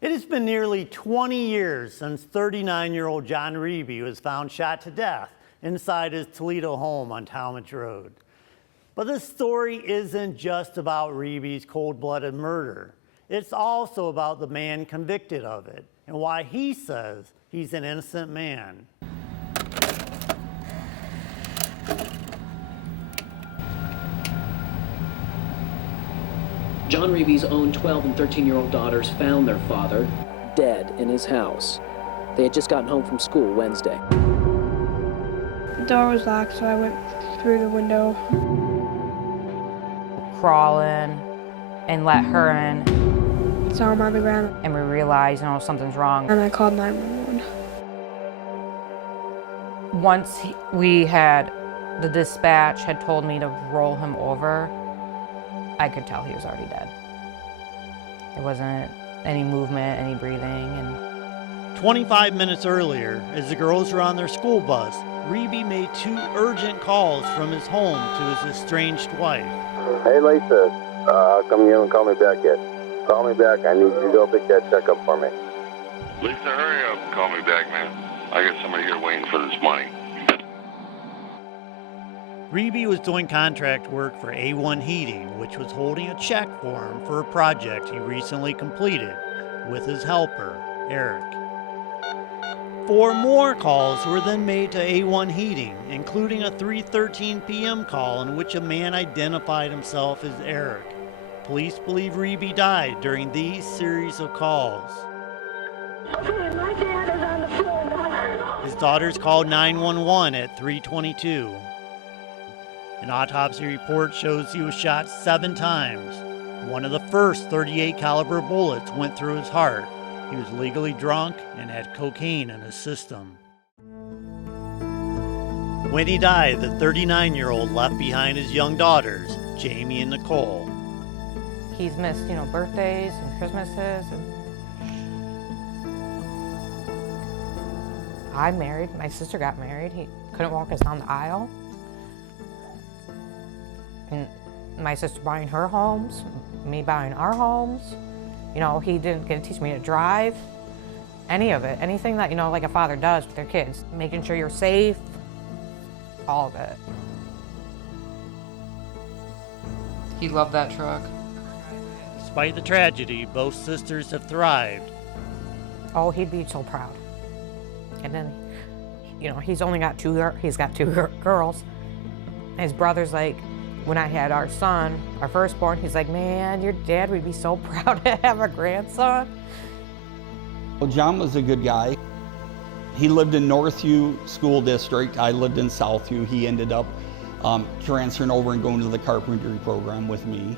It has been nearly 20 years since 39-year-old John Riebe was found shot to death inside his Toledo home on Talmadge Road. But this story isn't just about Riebe's cold-blooded murder. It's also about the man convicted of it and why he says he's an innocent man. John Riebe's own 12 and 13-year-old daughters found their father dead in his house. They had just gotten home from school Wednesday. The door was locked, so I went through the window. Crawl in and let her in. Saw him on the ground. And we realized, something's wrong. And I called 911. Once the dispatch had told me to roll him over, I could tell he was already dead. There wasn't any movement, any breathing. And 25 minutes earlier, as the girls were on their school bus, Riebe made 2 urgent calls from his home to his estranged wife. Hey Lisa, how come you haven't called me back yet? Call me back, I need you to go pick that check up for me. Lisa, hurry up and call me back, man. I got somebody here waiting for this money. Riebe was doing contract work for A1 Heating, which was holding a check for him for a project he recently completed with his helper, Eric. 4 more calls were then made to A1 Heating, including a 3:13 p.m. call in which a man identified himself as Eric. Police believe Riebe died during these series of calls. Okay, my dad is on the floor now. His daughters called 911 at 3:22. An autopsy report shows he was shot 7 times. One of the first .38 caliber bullets went through his heart. He was legally drunk and had cocaine in his system. When he died, the 39-year-old left behind his young daughters, Jamie and Nicole. he's missed, birthdays and Christmases. I'm married. My sister got married. He couldn't walk us down the aisle. And my sister buying her homes, me buying our homes. He didn't get to teach me to drive. Any of it. Anything that, like a father does with their kids. Making sure you're safe. All of it. He loved that truck. Despite the tragedy, both sisters have thrived. Oh, he'd be so proud. And then, he's only got he's got two girls. And his brother's like, when I had our son, our firstborn, he's like, man, your dad would be so proud to have a grandson. Well, John was a good guy. He lived in Northview School District. I lived in Southview. He ended up transferring over and going to the carpentry program with me.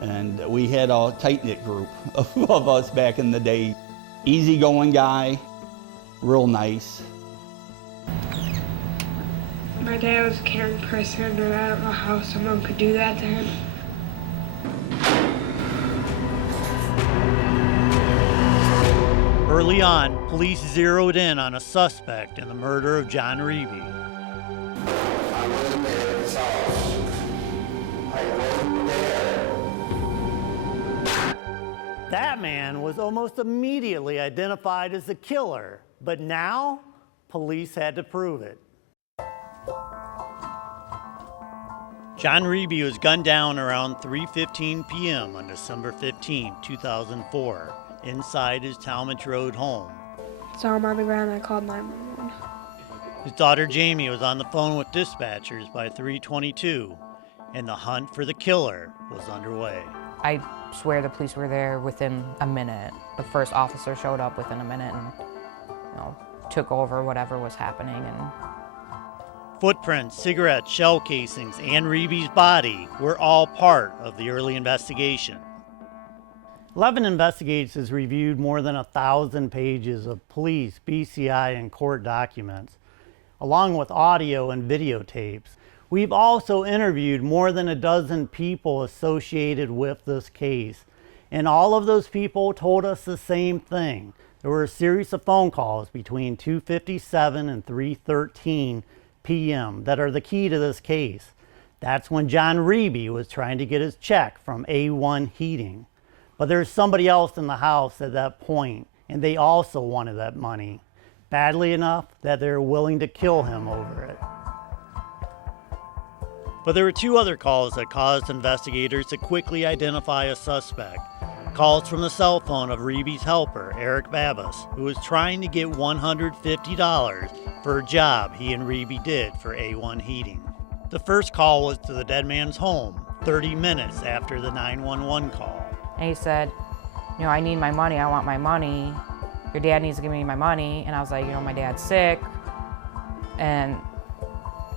And we had a tight-knit group of us back in the day. Easygoing guy, real nice. My dad was a caring person, and I don't know how someone could do that to him. Early on, police zeroed in on a suspect in the murder of John Riebe. I wasn't there at his house. I wasn't there. That man was almost immediately identified as the killer, but now police had to prove it. John Riebe was gunned down around 3:15 p.m. on December 15, 2004, inside his Talmadge Road home. Saw him on the ground, I called 911. His daughter Jamie was on the phone with dispatchers by 3:22, and the hunt for the killer was underway. I swear the police were there within a minute. The first officer showed up within a minute and, took over whatever was happening. And Footprints, cigarettes, shell casings, and Riebe's body were all part of the early investigation. 11 Investigates has reviewed more than 1,000 pages of police, BCI, and court documents, along with audio and videotapes. We've also interviewed more than a dozen people associated with this case, and all of those people told us the same thing. There were a series of phone calls between 2:57 and 3:13 p.m. that are the key to this case. That's when John Riebe was trying to get his check from A1 Heating. But there was somebody else in the house at that point, and they also wanted that money badly enough that they were willing to kill him over it. But there were two other calls that caused investigators to quickly identify a suspect. Calls from the cell phone of Rybe's helper, Eric Babas, who was trying to get $150 for a job he and Riebe did for A1 Heating. The first call was to the dead man's home, 30 minutes after the 911 call. And he said, you know, I need my money, I want my money. Your dad needs to give me my money. And I was like, you know, my dad's sick and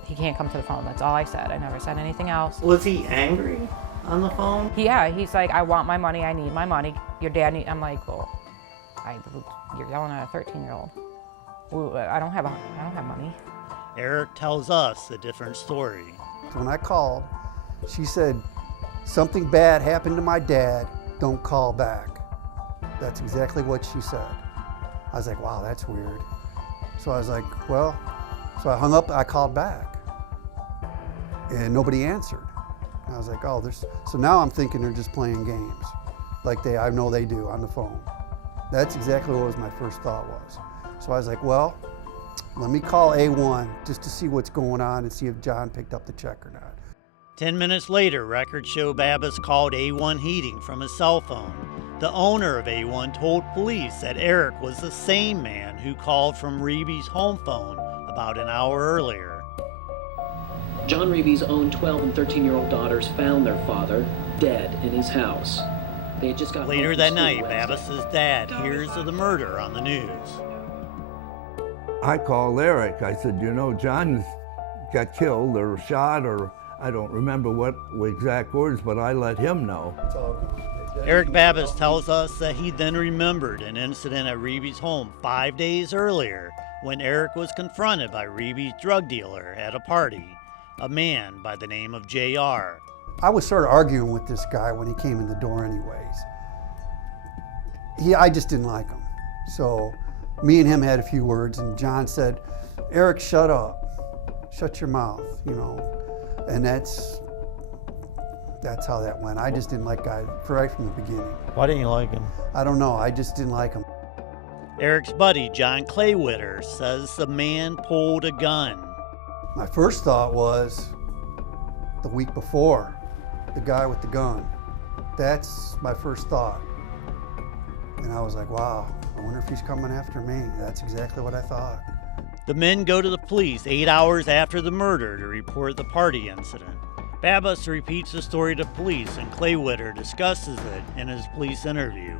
he can't come to the phone. That's all I said. I never said anything else. Was he angry on the phone? Yeah, he's like, I want my money, I need my money. Your dad need, I'm like, well, you're yelling at a 13-year-old. I don't have money. Eric tells us a different story. When I called, she said, something bad happened to my dad, don't call back. That's exactly what she said. I was like, wow, that's weird. So I was like, well, so I hung up, I called back. And nobody answered. And I was like, oh, so now I'm thinking they're just playing games, like I know they do on the phone. That's exactly what my first thought was. So I was like, well, let me call A1 just to see what's going on and see if John picked up the check or not. 10 minutes later, records show Babas called A1 Heating from his cell phone. The owner of A1 told police that Eric was the same man who called from Rybe's home phone about an hour earlier. John Rybe's own 12 and 13-year-old daughters found their father dead in his house. They had just got Later home from that school night, Wednesday. Babas's dad hears of the murder on the news. I called Eric. I said, you know, John got killed or shot, or I don't remember what exact words, but I let him know. Eric Babas tells us that he then remembered an incident at Rybe's home 5 days earlier when Eric was confronted by Rybe's drug dealer at a party, a man by the name of JR. I was sort of arguing with this guy when he came in the door anyways. I just didn't like him. So me and him had a few words, and John said, Eric, shut up. Shut your mouth, you know. And that's how that went. I just didn't like guys right from the beginning. Why didn't you like him? I don't know, I just didn't like him. Eric's buddy, John Claywitter, says the man pulled a gun. My first thought was the week before, the guy with the gun. That's my first thought. And I was like, wow, I wonder if he's coming after me. That's exactly what I thought. The men go to the police 8 hours after the murder to report the party incident. Babas repeats the story to police, and Claywitter discusses it in his police interview.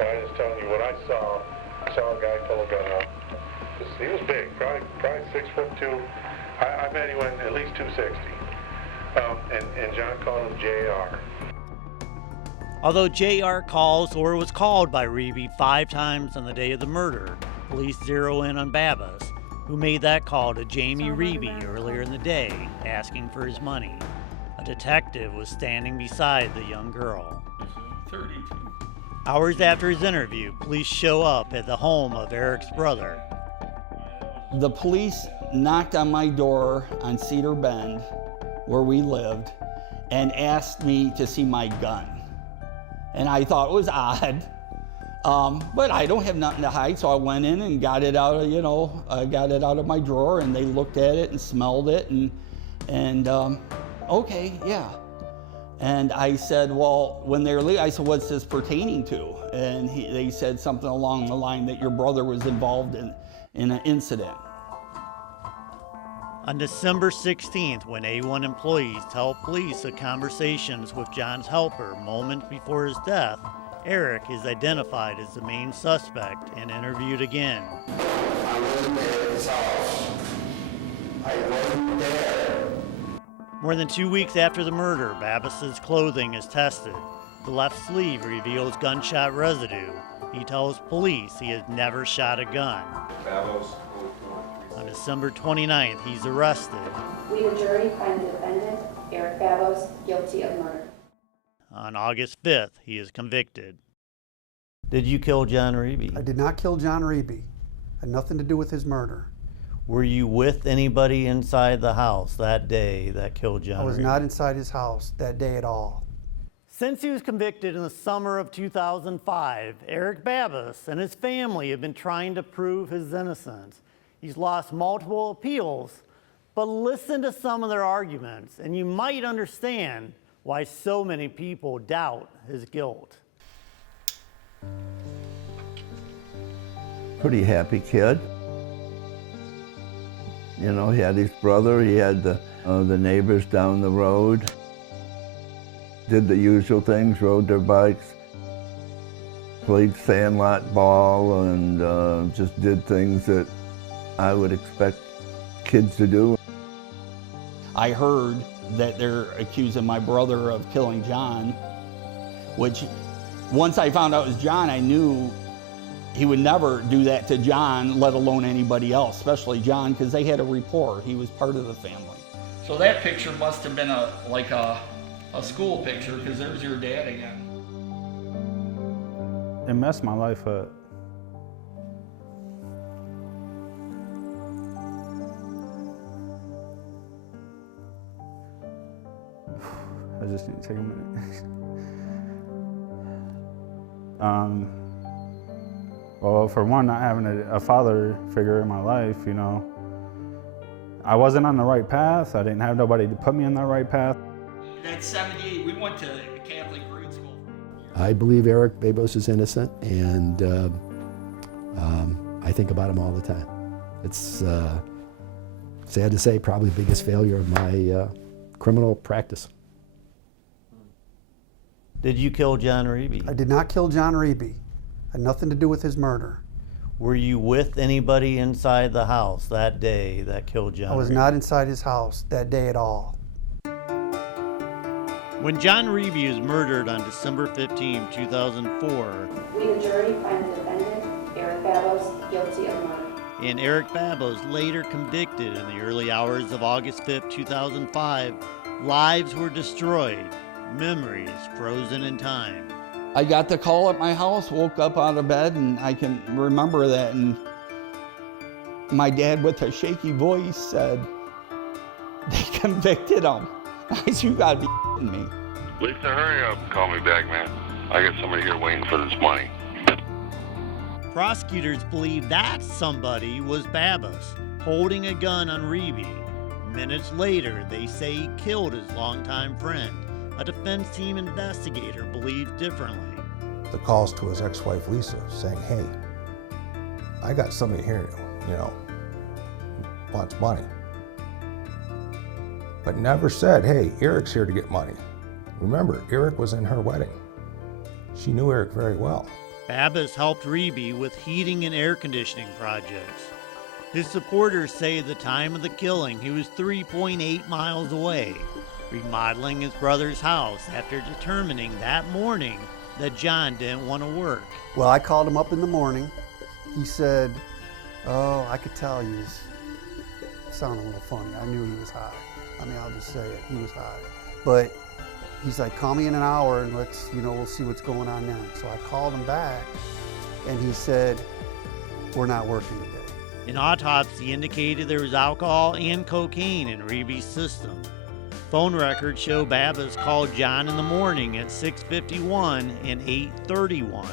I was telling you what I saw. I saw a guy pull a gun up. He was big, probably 6'2". I bet he went at least 260. And John called him JR. Although JR calls or was called by Rybe 5 times on the day of the murder, police zero in on Babas, who made that call to Jamie Rybe earlier in the day, asking for his money. A detective was standing beside the young girl. 32. Hours after his interview, police show up at the home of Eric's brother. The police knocked on my door on Cedar Bend, where we lived, and asked me to see my gun. And I thought it was odd, but I don't have nothing to hide, so I went in and got it out of, I got it out of my drawer, and they looked at it and smelled it, and okay, yeah. And I said, well, when they were leaving, I said, what's this pertaining to? And they said something along the line that your brother was involved in an incident. On December 16th, when A1 employees tell police of conversations with John's helper moments before his death, Eric is identified as the main suspect and interviewed again. I wasn't there at his house. I wasn't there. More than 2 weeks after the murder, Babas's clothing is tested. The left sleeve reveals gunshot residue. He tells police he has never shot a gun. On December 29th, he's arrested. We, the jury, find the defendant, Eric Babos, guilty of murder. On August 5th, he is convicted. Did you kill John Riebe? I did not kill John Reby. Had nothing to do with his murder. Were you with anybody inside the house that day that killed John I was Riebe? not inside his house that day at all. Since he was convicted in the summer of 2005, Eric Babas and his family have been trying to prove his innocence. He's lost multiple appeals, but listen to some of their arguments, and you might understand why so many people doubt his guilt. Pretty happy kid. You know, he had his brother, he had the neighbors down the road. Did the usual things, rode their bikes, played sandlot ball, and just did things that I would expect kids to do. I heard that they're accusing my brother of killing John, which once I found out it was John, I knew he would never do that to John, let alone anybody else, especially John, because they had a rapport. He was part of the family. So that picture must have been like a school picture, because there's your dad again. It messed my life up. I just need to take a minute. Well, for one, not having a father figure in my life, you know, I wasn't on the right path. I didn't have nobody to put me on the right path. That's 78. We went to Catholic grade school. I believe Eric Babos is innocent, and I think about him all the time. It's sad to say, probably the biggest failure of my criminal practice. Did you kill John Reby? I did not kill John Reby. Had nothing to do with his murder. Were you with anybody inside the house that day that killed John? I was not inside his house that day at all. When John Reby was murdered on December 15, 2004, We, the jury, find the defendant, Eric Babos, guilty of murder. and Eric Babos later convicted in the early hours of August 5, 2005, lives were destroyed, memories frozen in time. I got the call at my house, woke up out of bed, and I can remember that. And my dad, with a shaky voice, said, "They convicted him." I said, "You gotta be kidding me." Lisa, hurry up. Call me back, man. I got somebody here waiting for this money. Prosecutors believe that somebody was Babas, holding a gun on Reby. Minutes later, they say he killed his longtime friend. A defense team investigator believed differently. The calls to his ex-wife Lisa saying, "Hey, I got somebody here, you know, wants money." But never said, "Hey, Eric's here to get money." Remember, Eric was in her wedding. She knew Eric very well. Babas helped Reby with heating and air conditioning projects. His supporters say at the time of the killing he was 3.8 miles away, remodeling his brother's house after determining that morning that John didn't want to work. Well, I called him up in the morning. He said, "Oh, I could tell he was sounding a little funny. I knew he was high. I mean, I'll just say it, he was high." But he's like, "Call me in an hour and let's, we'll see what's going on then." So I called him back and he said, "We're not working today." An autopsy indicated there was alcohol and cocaine in Reby's system. Phone records show Babas called John in the morning at 6:51 and 8:31.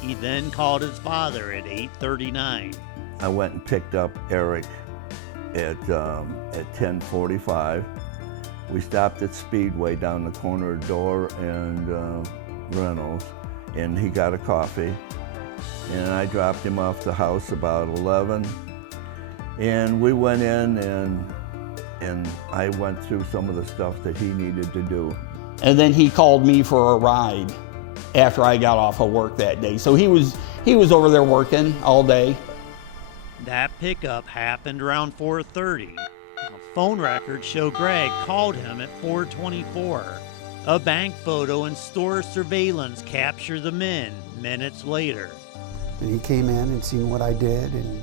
He then called his father at 8:39. I went and picked up Eric at 10:45. We stopped at Speedway down the corner of Door and Reynolds, and he got a coffee. And I dropped him off the house about 11. And we went in and I went through some of the stuff that he needed to do. And then he called me for a ride after I got off of work that day. So he was over there working all day. That pickup happened around 4:30. Phone records show Greg called him at 4:24. A bank photo and store surveillance capture the men minutes later. And he came in and seen what I did, and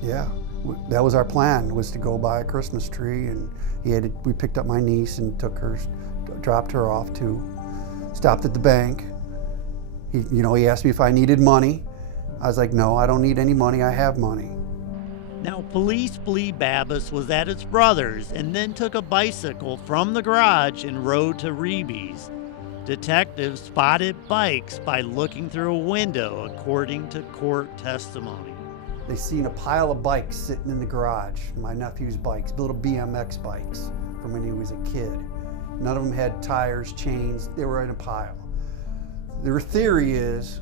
yeah, that was our plan, was to go buy a Christmas tree, and we picked up my niece and dropped her off too. Stopped at the bank. He asked me if I needed money. I was like, "No, I don't need any money, I have money." Now, police believe Babas was at his brother's and then took a bicycle from the garage and rode to Rybe's. Detectives spotted bikes by looking through a window, according to court testimony. They seen a pile of bikes sitting in the garage, my nephew's bikes, little BMX bikes from when he was a kid. None of them had tires, chains, they were in a pile. Their theory is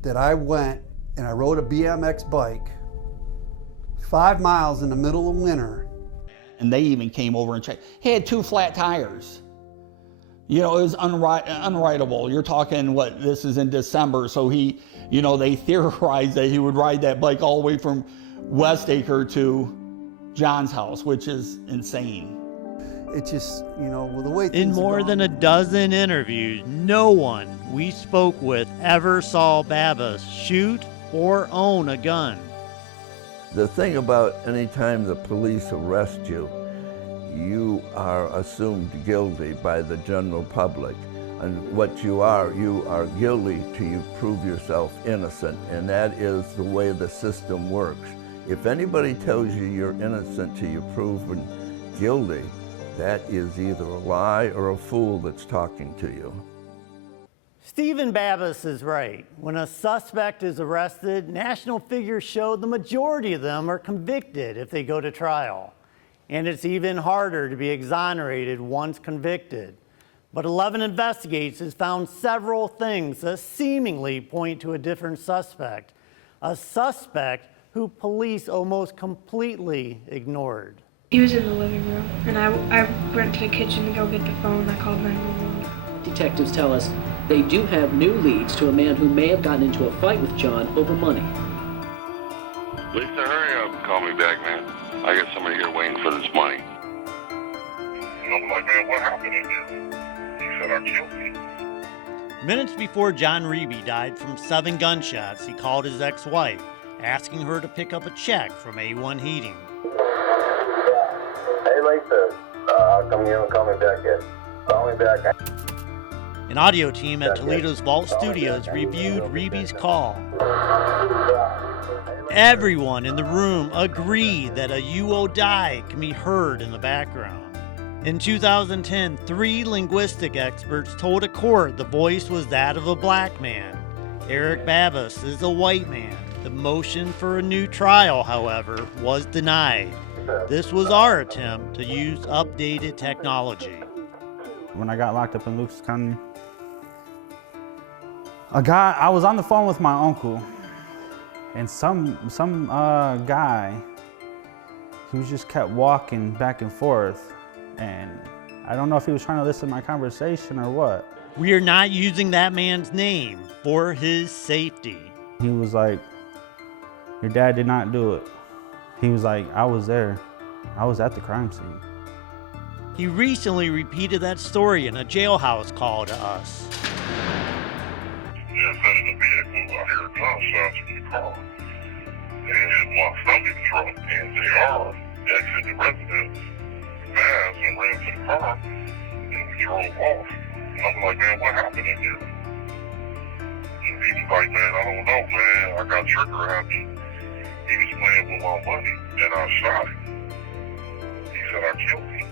that I went and I rode a BMX bike 5 miles in the middle of winter. And they even came over and checked. He had 2 flat tires. You know, it was unrideable. You're talking, what, this is in December, so he, you know, they theorized that he would ride that bike all the way from Westacre to John's house, which is insane. It's just, you know, the way things In more than a dozen interviews, no one we spoke with ever saw Babas shoot or own a gun. The thing about any time the police arrest you, you are assumed guilty by the general public. And what you are guilty till you prove yourself innocent, and that is the way the system works. If anybody tells you you're innocent till you're proven guilty, that is either a lie or a fool that's talking to you. Stephen Babas is right. When a suspect is arrested, national figures show the majority of them are convicted if they go to trial. And it's even harder to be exonerated once convicted. But 11 Investigates has found several things that seemingly point to a different suspect. A suspect who police almost completely ignored. He was in the living room, and I went to the kitchen to go get the phone. I called 911. Detectives tell us they do have new leads to a man who may have gotten into a fight with John over money. Lisa, hurry up and call me back, man. I got somebody here waiting for this money. And I'm like, man, what happened in there? He said, I killed him. Minutes before John Reby died from 7 gunshots, he called his ex-wife, asking her to pick up a check from A1 Heating. Hey, Lisa, come here and call me back yet. Call me back. An audio team at Toledo's Vault Studios reviewed Rybe's call. Everyone in the room agreed that a UO die can be heard in the background. In 2010, 3 linguistic experts told a court the voice was that of a black man. Eric Babas is a white man. The motion for a new trial, however, was denied. This was our attempt to use updated technology. When I got locked up in Lucas County, I was on the phone with my uncle, and some guy, he just kept walking back and forth, and I don't know if he was trying to listen to my conversation or what. We are not using that man's name for his safety. He was like, your dad did not do it. He was like, I was there. I was at the crime scene. He recently repeated that story in a jailhouse call to us. Yeah, I sat in the vehicle, I heard gunshots in the car. And my stomach truck and JR exited the residence fast and ran to the car, and we drove off. And I was like, man, what happened in here? And he was like, man, I don't know, man. I got trigger happy. He was playing with my money, and I shot him. He said I killed him.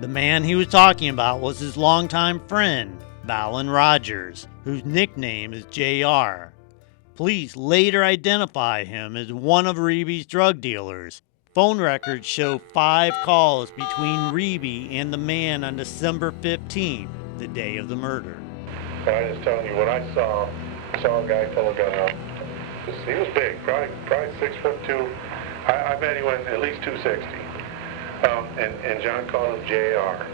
The man he was talking about was his longtime friend, Balin Rogers, whose nickname is JR. Police later identify him as one of Rybe's drug dealers. Phone records show 5 calls between Riebe and the man on December 15th, the day of the murder. I was telling you what I saw a guy pull a gun out. He was big, probably 6'2". I bet he went at least 260. And John called him JR.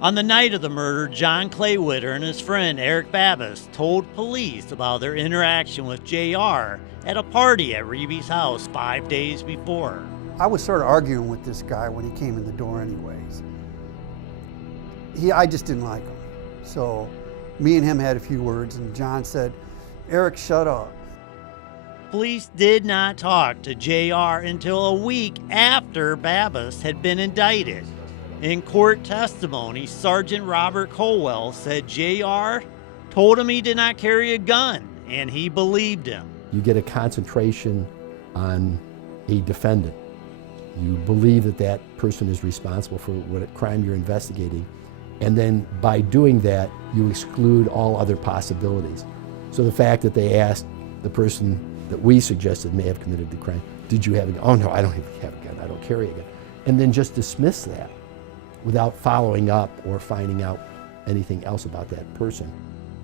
On the night of the murder, John Claywitter and his friend Eric Babas told police about their interaction with JR at a party at Rybe's house 5 days before. I was sort of arguing with this guy when he came in the door anyways. I just didn't like him. So me and him had a few words, and John said, Eric, shut up. Police did not talk to JR until a week after Babas had been indicted. In court testimony, Sergeant Robert Colwell said JR told him he did not carry a gun, and he believed him. You get a concentration on a defendant. You believe that that person is responsible for what crime you're investigating, and then by doing that, you exclude all other possibilities. So the fact that they asked the person that we suggested may have committed the crime, did you have a gun? Oh no, I don't even have a gun, I don't carry a gun. And then just dismiss that without following up or finding out anything else about that person.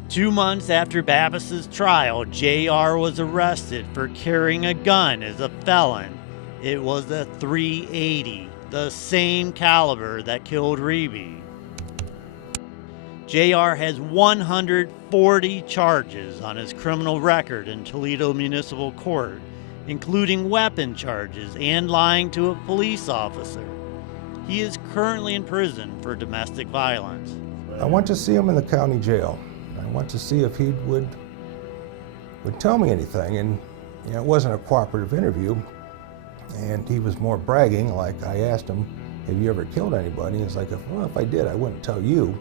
2 months after Babbis's trial, JR was arrested for carrying a gun as a felon. It was a .380, the same caliber that killed Riebe. JR has 140 charges on his criminal record in Toledo Municipal Court, including weapon charges and lying to a police officer. He is currently in prison for domestic violence. I went to see him in the county jail. I went to see if he would tell me anything, and it wasn't a cooperative interview. And he was more bragging, like I asked him, have you ever killed anybody? He's like, well, if I did, I wouldn't tell you.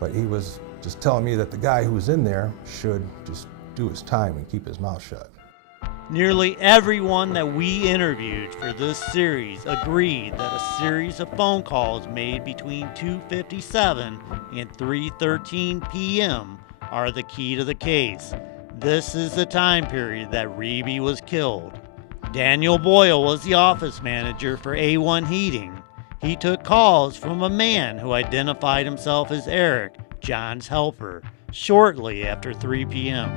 But he was just telling me that the guy who was in there should just do his time and keep his mouth shut. Nearly everyone that we interviewed for this series agreed that a series of phone calls made between 2:57 and 3:13 p.m. are the key to the case. This is the time period that Riebe was killed. Daniel Boyle was the office manager for A1 Heating. He took calls from a man who identified himself as Eric, John's helper, shortly after 3 p.m.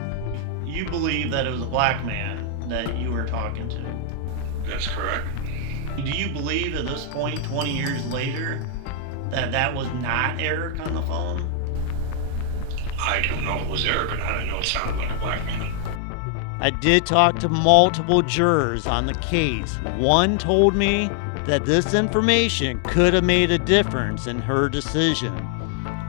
You believe that it was a black man that you were talking to? That's correct. Do you believe at this point, 20 years later, that that was not Eric on the phone? I don't know if it was Eric or not. I know it sounded like a black man. I did talk to multiple jurors on the case. One told me that this information could have made a difference in her decision.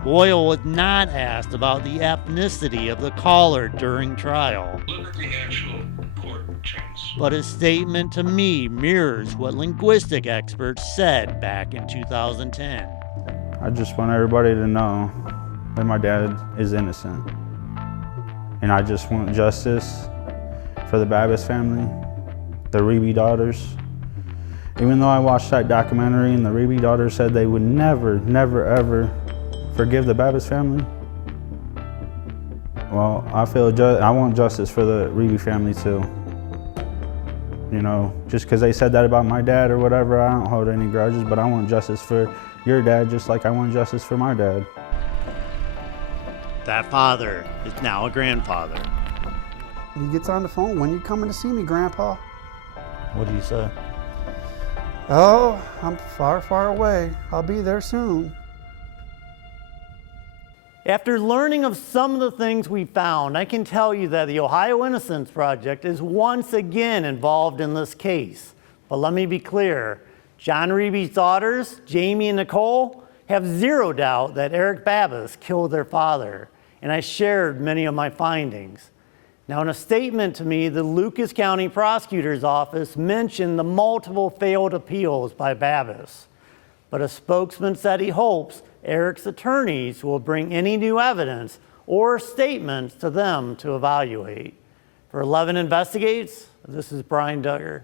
Boyle was not asked about the ethnicity of the caller during trial. Look at the actual court chance. But his statement to me mirrors what linguistic experts said back in 2010. I just want everybody to know that my dad is innocent. And I just want justice for the Babbis family, the Riebe daughters. Even though I watched that documentary and the Riebe daughters said they would never, never, ever forgive the Babbis family, well, I want justice for the Riebe family too. You know, just because they said that about my dad or whatever, I don't hold any grudges, but I want justice for your dad just like I want justice for my dad. That father is now a grandfather. He gets on the phone, when you coming to see me, Grandpa? What do you say? Oh, I'm far, far away. I'll be there soon. After learning of some of the things we found, I can tell you that the Ohio Innocence Project is once again involved in this case. But let me be clear, John Rybe's daughters, Jamie and Nicole, have zero doubt that Eric Babbis killed their father, and I shared many of my findings. Now, in a statement to me, the Lucas County Prosecutor's Office mentioned the multiple failed appeals by Babbis. But a spokesman said he hopes Eric's attorneys will bring any new evidence or statements to them to evaluate. For 11 Investigates, this is Brian Duggar.